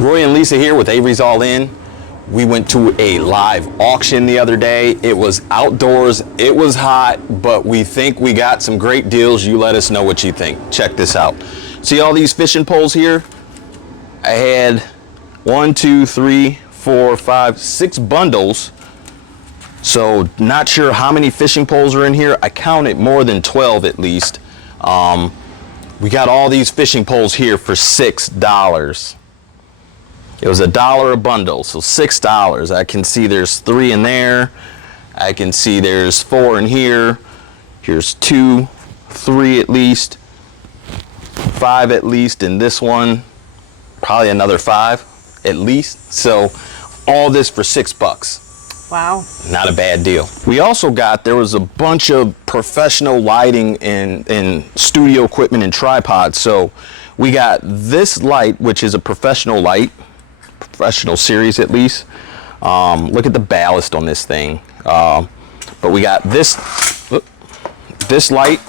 Roy and Lisa here with Avery's All In. We went to a live auction the other day. It was outdoors, it was hot, but we think we got some great deals. You let us know what you think. Check this out. See all these fishing poles here? I had 1, 2, 3, 4, 5, 6 bundles. So not sure how many fishing poles are in here. I counted more than 12 at least. We got all these fishing poles here for $6. It was $1 a bundle, so $6. I can see there's 3 in there. I can see there's 4 in here. Here's 2, 3 at least, 5 at least in this one. Probably another 5 at least. So all this for $6. Wow. Not a bad deal. We also got, there was a bunch of professional lighting and studio equipment and tripods. So we got this light, which is a professional light, professional series at least. Look at the ballast on this thing. But we got this light,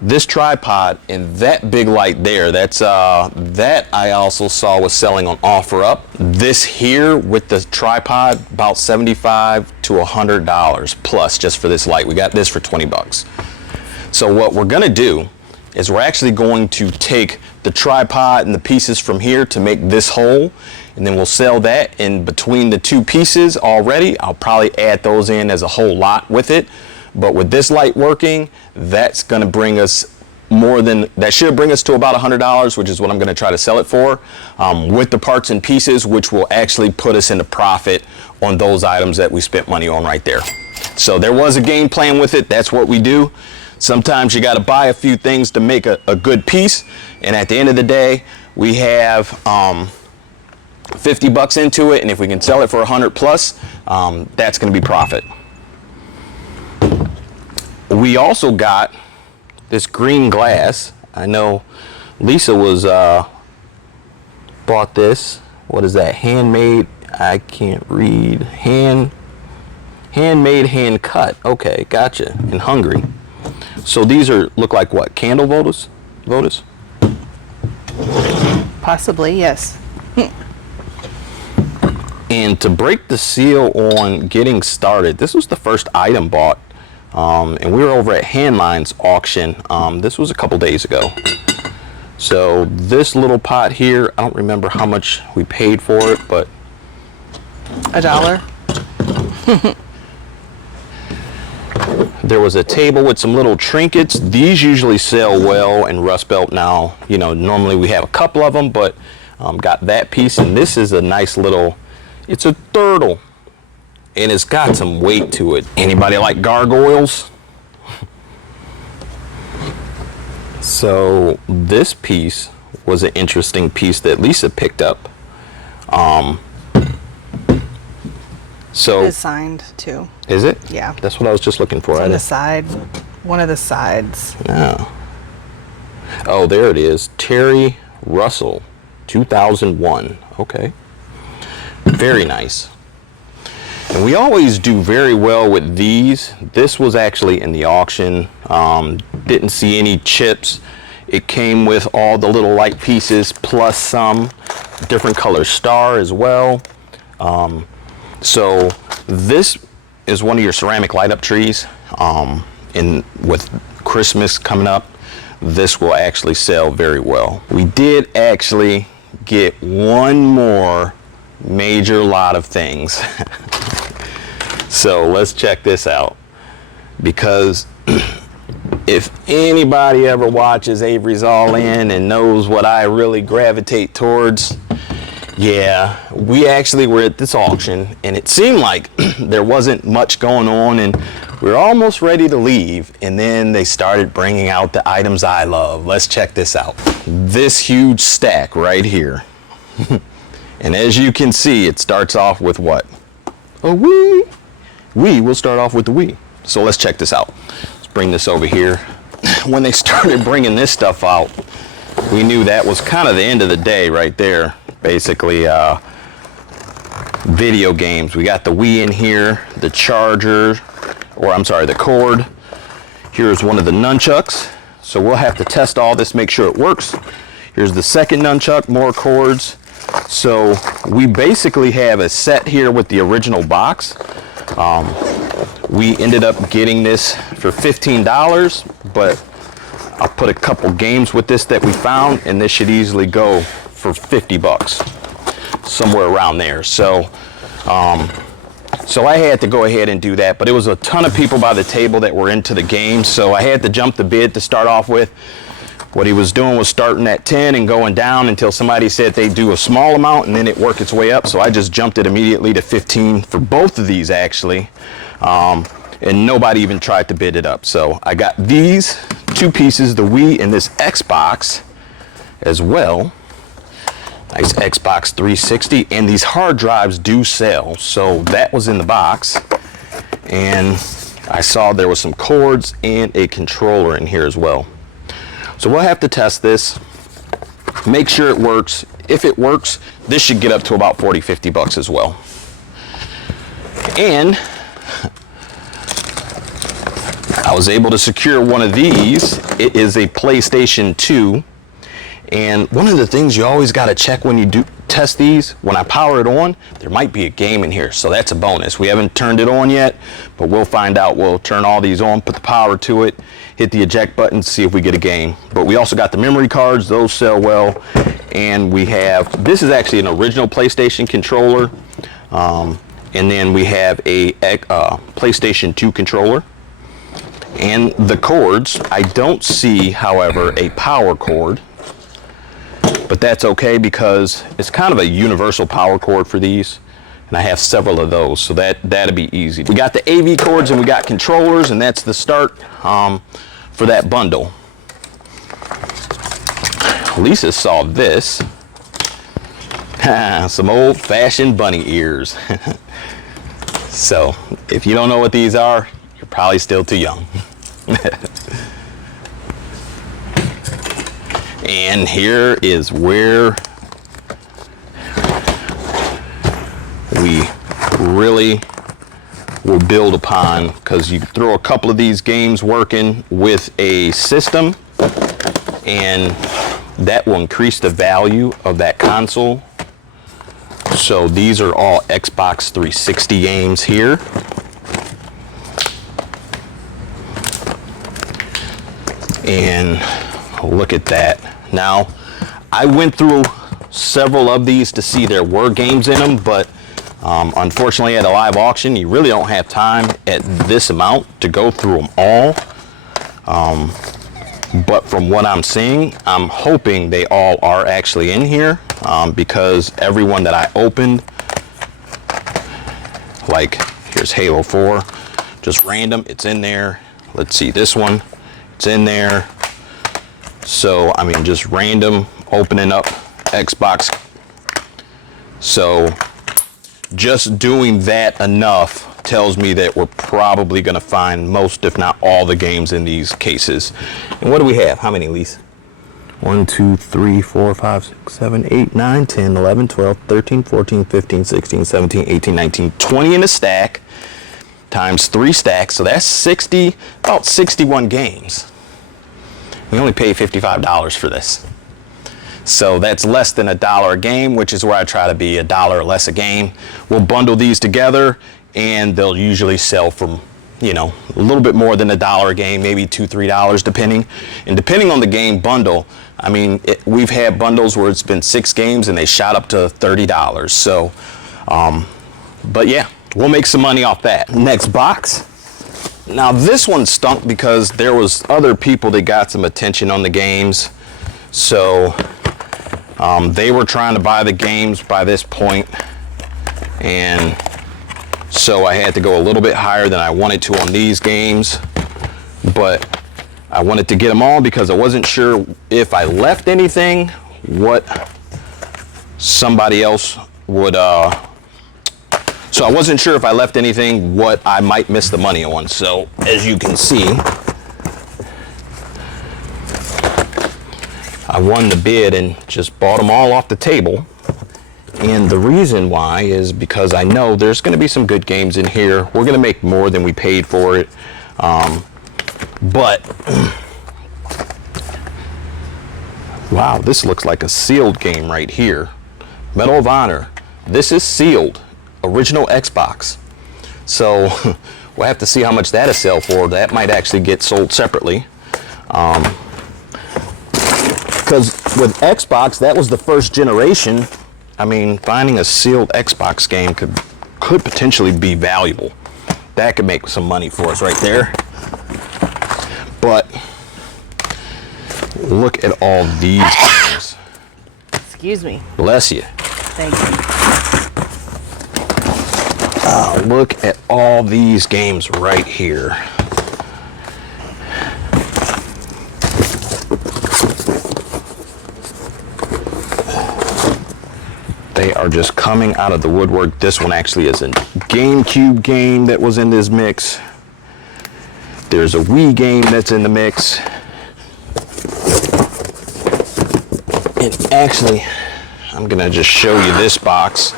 this tripod, and that big light there. That's that I also saw was selling on OfferUp. This here with the tripod, about $75 to $100 plus just for this light. We got this for 20 bucks. So what we're gonna do is we're actually going to take the tripod and the pieces from here to make this whole, and then we'll sell that in between the 2 pieces already. I'll probably add those in as a whole lot with it. But with this light working, that's gonna bring us more than, that should bring us to about $100, which is what I'm gonna try to sell it for, with the parts and pieces, which will actually put us into profit on those items that we spent money on right there. So there was a game plan with it. That's what we do. Sometimes you gotta buy a few things to make a good piece. And at the end of the day, we have 50 bucks into it. And if we can sell it for 100 plus, that's gonna be profit. We also got this green glass. I know Lisa was bought this. What is that? Handmade. I can't read. Handmade, hand cut. Okay, gotcha. In Hungary. So these are look like what? Candle Votus? Possibly, yes. And to break the seal on getting started, this was the first item bought. And we were over at Handline's auction. This was a couple days ago. So this little pot here, I don't remember how much we paid for it, but $1. There was a table with some little trinkets. These usually sell well in Rust Belt now. You know, normally we have a couple of them, but got that piece. And this is a nice little, it's a turtle. And it's got some weight to it. Anybody like gargoyles? So this piece was an interesting piece that Lisa picked up. So it is signed too. Is it? Yeah. That's what I was just looking for. It's on the side, one of the sides. Oh. Oh, there it is. Terry Russell, 2001. Okay. Very nice. And we always do very well with these. This was actually in the auction. Didn't see any chips. It came with all the little light pieces plus some different color star as well. So this is one of your ceramic light up trees. And with Christmas coming up, this will actually sell very well. We did actually get one more major lot of things. So let's check this out, because if anybody ever watches Avery's All In and knows what I really gravitate towards, yeah, we actually were at this auction and it seemed like there wasn't much going on and we were almost ready to leave, and then they started bringing out the items I love. Let's check this out. This huge stack right here. And as you can see, it starts off with what? A Wii. We will start off with the Wii. So let's check this out. Let's bring this over here. When they started bringing this stuff out, we knew that was kind of the end of the day right there. Basically, video games. We got the Wii in here, the charger, or I'm sorry, the cord. Here's one of the nunchucks. So we'll have to test all this, make sure it works. Here's the second nunchuck, more cords. So we basically have a set here with the original box. We ended up getting this for $15, but I'll put a couple games with this that we found, and this should easily go for 50 bucks, somewhere around there. So I had to go ahead and do that, but it was a ton of people by the table that were into the game, so I had to jump the bid to start off with. What he was doing was starting at 10 and going down until somebody said they'd do a small amount, and then it worked its way up, so I just jumped it immediately to 15 for both of these, actually. And nobody even tried to bid it up. So I got these two pieces, the Wii and this Xbox as well. Nice Xbox 360, and these hard drives do sell, so that was in the box. And I saw there was some cords and a controller in here as well. So we'll have to test this, make sure it works. If it works, this should get up to about 40, 50 bucks as well. And I was able to secure one of these. It is a PlayStation 2. And one of the things you always got to check when you do test these, when I power it on, there might be a game in here. So that's a bonus. We haven't turned it on yet, but we'll find out. We'll turn all these on, put the power to it, hit the eject button, see if we get a game. But we also got the memory cards. Those sell well. And we have, this is actually an original PlayStation controller. And then we have a PlayStation 2 controller. And the cords, I don't see, however, a power cord. But that's okay because it's kind of a universal power cord for these. And I have several of those, so that'd be easy. We got the AV cords and we got controllers, and that's the start for that bundle. Lisa saw this. Some old-fashioned bunny ears. So, if you don't know what these are, you're probably still too young. And here is where we really will build upon, because you throw a couple of these games working with a system, and that will increase the value of that console. So these are all Xbox 360 games here. And look at that. Now, I went through several of these to see there were games in them, but unfortunately at a live auction, you really don't have time at this amount to go through them all. But from what I'm seeing, I'm hoping they all are actually in here, because everyone that I opened, like here's Halo 4, just random, it's in there. Let's see, this one, it's in there. So, I mean, just random opening up Xbox. So, just doing that enough tells me that we're probably going to find most, if not all, the games in these cases. And what do we have? How many, Lise? 1, 2, 3, 4, 5, 6, 7, 8, 9, 10, 11, 12, 13, 14, 15, 16, 17, 18, 19, 20 in a stack times 3 stacks. So that's 60, about 61 games. We only paid $55 for this. So that's less than $1 a game, which is where I try to be, $1 or less a game. We'll bundle these together, and they'll usually sell from, you know, a little bit more than $1 a game, maybe $2, $3 depending. And depending on the game bundle, I mean, we've had bundles where it's been 6 games and they shot up to $30. So, but yeah, we'll make some money off that. Next box. Now this one stunk because there was other people that got some attention on the games. So they were trying to buy the games by this point, and so I had to go a little bit higher than I wanted to on these games, but I wanted to get them all because I wasn't sure if I left anything, what somebody else would so I wasn't sure if I left anything what I might miss the money on. So as you can see, I won the bid and just bought them all off the table. And the reason why is because I know there's going to be some good games in here. We're going to make more than we paid for it. But wow, this looks like a sealed game right here. Medal of Honor. This is sealed. Original Xbox. So we'll have to see how much that is sell for. That might actually get sold separately. Because with Xbox, that was the first generation. I mean, finding a sealed Xbox game could potentially be valuable. That could make some money for us right there. But look at all these games. Excuse me. Bless you. Thank you. Look at all these games right here. They are just coming out of the woodwork. This one actually is a GameCube game that was in this mix. There's a Wii game that's in the mix. And actually, I'm gonna just show you this box.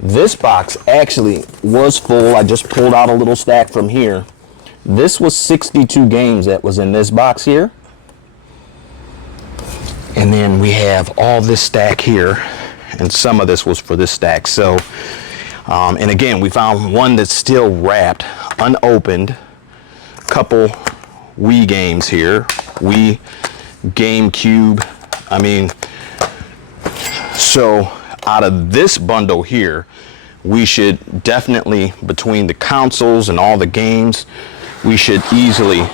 This box actually was full. I just pulled out a little stack from here. This was 62 games that was in this box here. And then we have all this stack here. And some of this was for this stack. So, and again, we found one that's still wrapped, unopened. Couple Wii games here. Wii, GameCube. I mean, so out of this bundle here, we should definitely, between the consoles and all the games, we should easily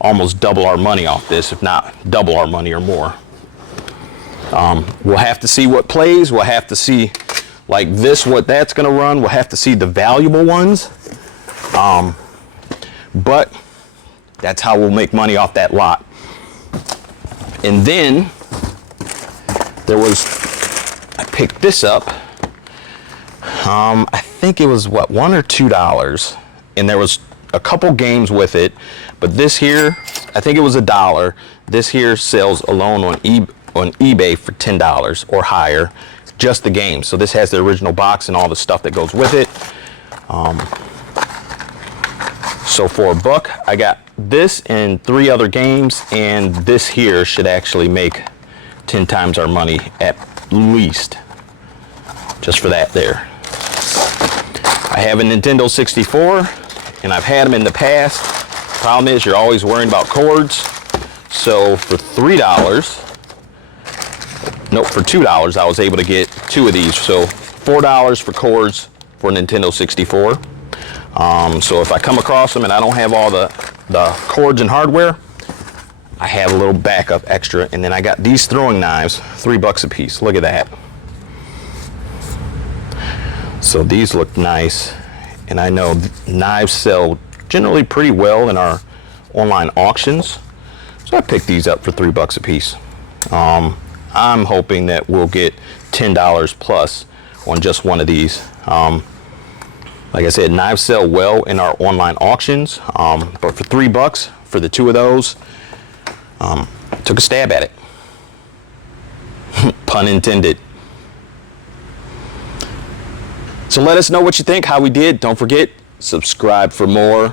almost double our money off this, if not double our money or more. We'll have to see what plays. We'll have to see, like this, what that's going to run. We'll have to see the valuable ones. But that's how we'll make money off that lot. And then there was, I picked this up. I think it was what, $1 or $2, and there was a couple games with it. But this here, I think it was $1. This here sells alone on eBay for $10 or higher, just the game. So this has the original box and all the stuff that goes with it. So for $1, I got this and 3 other games, and this here should actually make 10 times our money at least, just for that there. I have a Nintendo 64, and I've had them in the past. Problem is, you're always worrying about cords. So for $3, nope, for $2, I was able to get 2 of these. So $4 for cords for Nintendo 64. So if I come across them and I don't have all the cords and hardware, I have a little backup extra. And then I got these throwing knives, $3 a piece. Look at that. So these look nice. And I know knives sell generally pretty well in our online auctions. So I picked these up for $3 a piece. I'm hoping that we'll get $10 plus on just one of these. Like I said, knives sell well in our online auctions, but for $3 for the 2 of those, took a stab at it. Pun intended. So let us know what you think, how we did. Don't forget, subscribe for more.